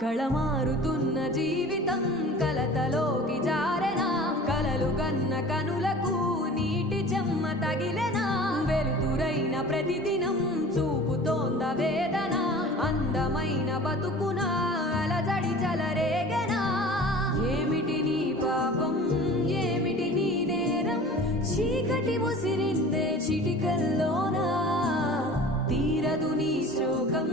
కళమారుతున్న జీవితం కలతలోకి జారెనా కలలు గన్న కనులకు నీటి చెమ్మ తగిలెనా వెలుతురైన ప్రతిదినం చూపుతోంద వేదన అందమైన బతుకున అలజడి చలరేగెనా ఏమిటి నీ పాపం ఏమిటి నీ నేరం చీకటి ముసిరిందే చిటికల్లోనా తీరదు నీ శోకం